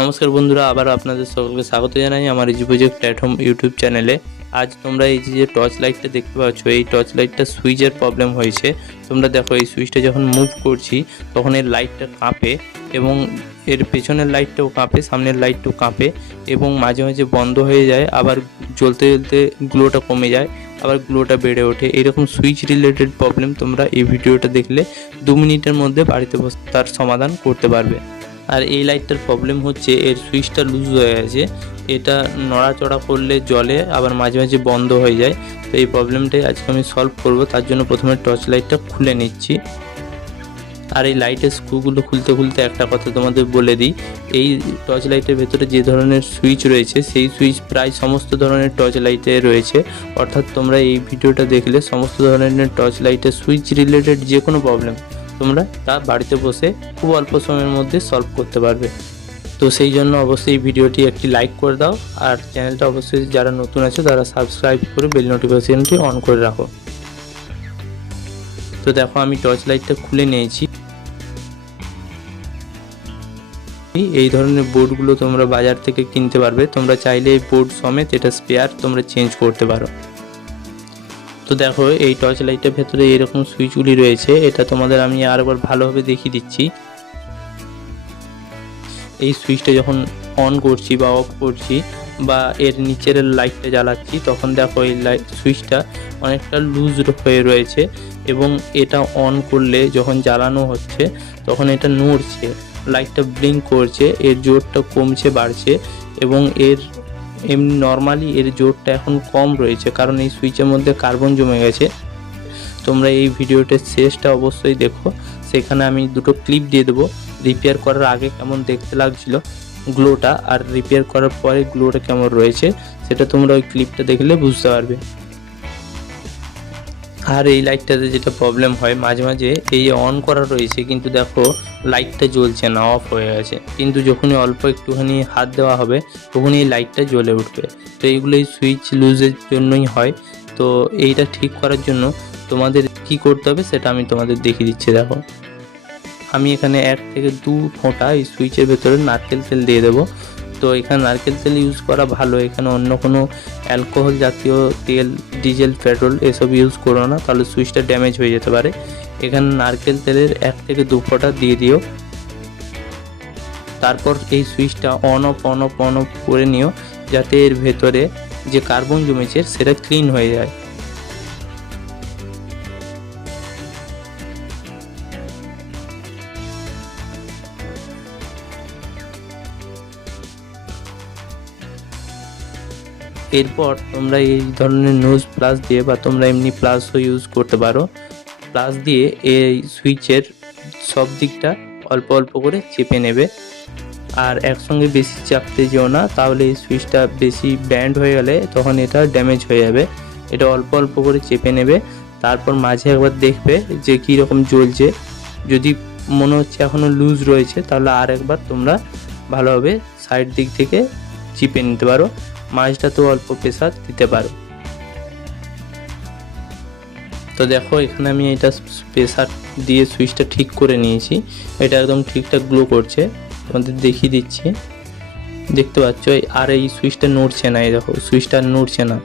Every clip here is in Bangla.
নমস্কার বন্ধুরা, আবার আপনাদের সকলকে স্বাগত জানাই আমার easy project at home YouTube চ্যানেলে। আজ তোমরা এই যে টর্চ লাইটটা দেখতে পাচ্ছ, এই টর্চ লাইটটা সুইচের প্রবলেম হয়েছে। তোমরা দেখো, এই সুইচটা যখন মুভ করছি তখন এর লাইটটা কাঁপে এবং এর পেছনের লাইটটাও কাঁপে, সামনের লাইটটাও কাঁপে এবং মাঝে মাঝে বন্ধ হয়ে যায়, আবার জ্বলতে জ্বলতে গ্লোটা কমে যায়, আবার গ্লোটা বেড়ে ওঠে। এরকম সুইচ রিলেটেড প্রবলেম তোমরা এই ভিডিওটা দেখলে 2 মিনিটের মধ্যে বাড়িতে বসে তার সমাধান করতে পারবে। আর এই লাইটটার প্রবলেম হচ্ছে এর সুইচটা লুজ হয়ে গেছে, এটা নড়াচড়া করলে জ্বলে, আবার মাঝে মাঝে বন্ধ হয়ে যায়। তো এই প্রবলেমটাই আজকে আমি সলভ করব। তার জন্য প্রথমে টর্চ লাইটটা খুলে নিচ্ছি। আর এই লাইটের স্ক্রুগুলো খুলতে খুলতে একটা কথা তোমাদের বলে দিই, এই টর্চ লাইটের ভেতরে যে ধরনের সুইচ রয়েছে সেই সুইচ প্রায় সমস্ত ধরনের টর্চ লাইটে রয়েছে। অর্থাৎ তোমরা এই ভিডিওটা দেখলে সমস্ত ধরনের টর্চ লাইটের সুইচ রিলেটেড যে কোনো প্রবলেম তোমরা তা বাড়িতে বসে খুব অল্প সময়ের মধ্যে সলভ করতে পারবে। তো সেই জন্য অবশ্যই ভিডিওটি একটি লাইক করে দাও, আর চ্যানেলটা অবশ্যই যারা নতুন আছে তারা সাবস্ক্রাইব করে বেল নোটিফিকেশনটি অন করে রাখো। তো দেখো, আমি টর্চ লাইটটা খুলে নিয়েছি। এই ধরনের বোর্ডগুলো তোমরা বাজার থেকে কিনতে পারবে, তোমরা চাইলে এই বোর্ড সমেত এটা স্পেয়ার তোমরা চেঞ্জ করতে পারো। তো দেখো, এই টর্চ লাইটের ভেতরে এরকম সুইচগুলি রয়েছে, এটা তোমাদের আমি আরেকবার ভালোভাবে দেখিয়ে দিচ্ছি। এই সুইচটা যখন অন করছি বা অফ করছি বা এর নিচের লাইটটা জ্বালাচ্ছি, তখন দেখো এই লাইট সুইচটা অনেকটা লুজ হয়ে রয়েছে এবং এটা অন করলে যখন জ্বালানো হচ্ছে তখন এটা নড়ছে, লাইটটা ব্লিঙ্ক করছে, এর জোরটা কমছে বাড়ছে এবং এর এমনি নর্মালি এর জোরটা এখন কম রয়েছে, কারণ এই সুইচের মধ্যে কার্বন জমে গেছে। তোমরা এই ভিডিওটার শেষটা অবশ্যই দেখো, সেখানে আমি দুটো ক্লিপ দিয়ে দেবো, রিপেয়ার করার আগে কেমন দেখতে লাগছিল গ্লোটা আর রিপেয়ার করার পরে গ্লোটা কেমন রয়েছে, সেটা তোমরা ওই ক্লিপটা দেখলে বুঝতে পারবে। আর এই লাইটটাতে যেটা প্রবলেম হয়, মাঝে মাঝে এই অন করা রয়েছে কিন্তু দেখো লাইটটা জ্বলছে না, অফ হয়ে গেছে, কিন্তু যখনই অল্প একটুখানি হাত দেওয়া হবে তখনই এই লাইটটা জ্বলে উঠবে। তো এইগুলো এই সুইচ লুজের জন্যই হয়। তো এইটা ঠিক করার জন্য তোমাদের কি করতে হবে সেটা আমি তোমাদের দেখিয়ে দিচ্ছি। দেখো, আমি এখানে 1 থেকে 2 ফোঁটা এই সুইচের ভেতরে নারকেল তেল দিয়ে দেবো। তো এখানে নারকেল তেল ইউজ করা ভালো, এখানে অন্য কোনো অ্যালকোহল জাতীয় তেল, ডিজেল, পেট্রোল এসব ইউজ করো না, তাহলে সুইচটা ড্যামেজ হয়ে যেতে পারে। এখানে নারকেল তেলের 1 থেকে 2 ফোঁটা দিয়ে দিও। তারপর এই সুইচটা অন অফ করে নিও, যাতে এর ভেতরে যে কার্বন জমেছে সেটা ক্লিন হয়ে যায়। এরপর তোমরা এই ধরনের নোজ প্লাস দিয়ে বা তোমরা এমনি প্লাসও ইউজ করতে পারো, প্লাস দিয়ে এই সুইচের সব দিকটা অল্প অল্প করে চেপে নেবে। আর একসঙ্গে বেশি চাপতে যেও না, তাহলে এই সুইচটা বেশি ব্যান্ড হয়ে গেলে তখন এটা ড্যামেজ হয়ে যাবে। এটা অল্প অল্প করে চেপে নেবে, তারপর মাঝে একবার দেখবে যে কী রকম জ্বলছে। যদি মনে হচ্ছে এখনও লুজ রয়েছে তাহলে আর একবার তোমরা ভালোভাবে সাইড দিক থেকে চিপে নিতে পারো, মাঝটাতেও অল্প প্রেসার দিতে পারো। তো দেখো, এখানে আমি এটা প্রেসার দিয়ে সুইচটা ঠিক করে নিয়েছি, এটা একদম ঠিকঠাক গ্লো করছে, তোমাদের দেখিয়ে দিচ্ছি। দেখতে পাচ্ছ, আর এই সুইচটা নড়ছে না, এই দেখো সুইচটা নড়ছে না,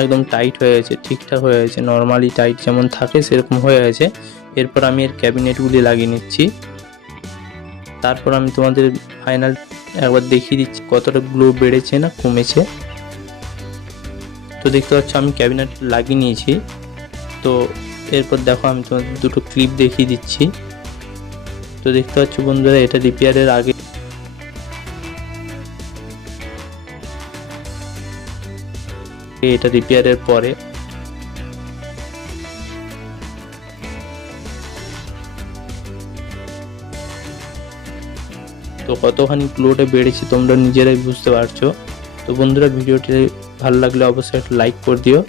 একদম টাইট হয়ে গেছে, ঠিকঠাক হয়ে গেছে, নর্মালি টাইট যেমন থাকে সেরকম হয়ে গেছে। এরপর আমি এর ক্যাবিনেটগুলি লাগিয়ে নিচ্ছি, তারপর আমি তোমাদের ফাইনাল একবার দেখিয়ে দিচ্ছি কতটা গ্লো বেড়েছে না কমেছে। তো দেখতে পাচ্ছ আমি ক্যাবিনেট লাগিয়ে নিয়েছি। তো এরপর দেখো, আমি তোমাদের দুটো ক্লিপ দেখিয়ে দিচ্ছি। তো দেখতে পাচ্ছ বন্ধুরা, এটা রিপেয়ারের আগে, এটা রিপেয়ারের পরে। তো কতখানি গ্লোটা বেড়েছে তোমরা নিজেরাই বুঝতে পারছো। তো বন্ধুরা, ভিডিওটি ভালো লাগলে অবশ্যই একটা লাইক করে দিও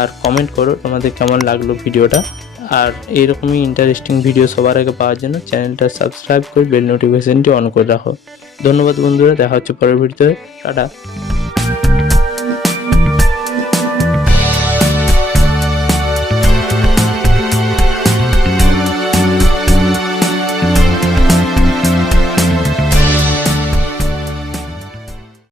আর কমেন্ট করো তোমাদের কেমন লাগলো ভিডিওটা। আর এইরকমই ইন্টারেস্টিং ভিডিও সবার আগে পাওয়ার জন্য চ্যানেলটা সাবস্ক্রাইব করে বেল নোটিফিকেশনটি অন করে রাখো। ধন্যবাদ বন্ধুরা, দেখা হচ্ছে পরের ভিডিওতে। টাটা।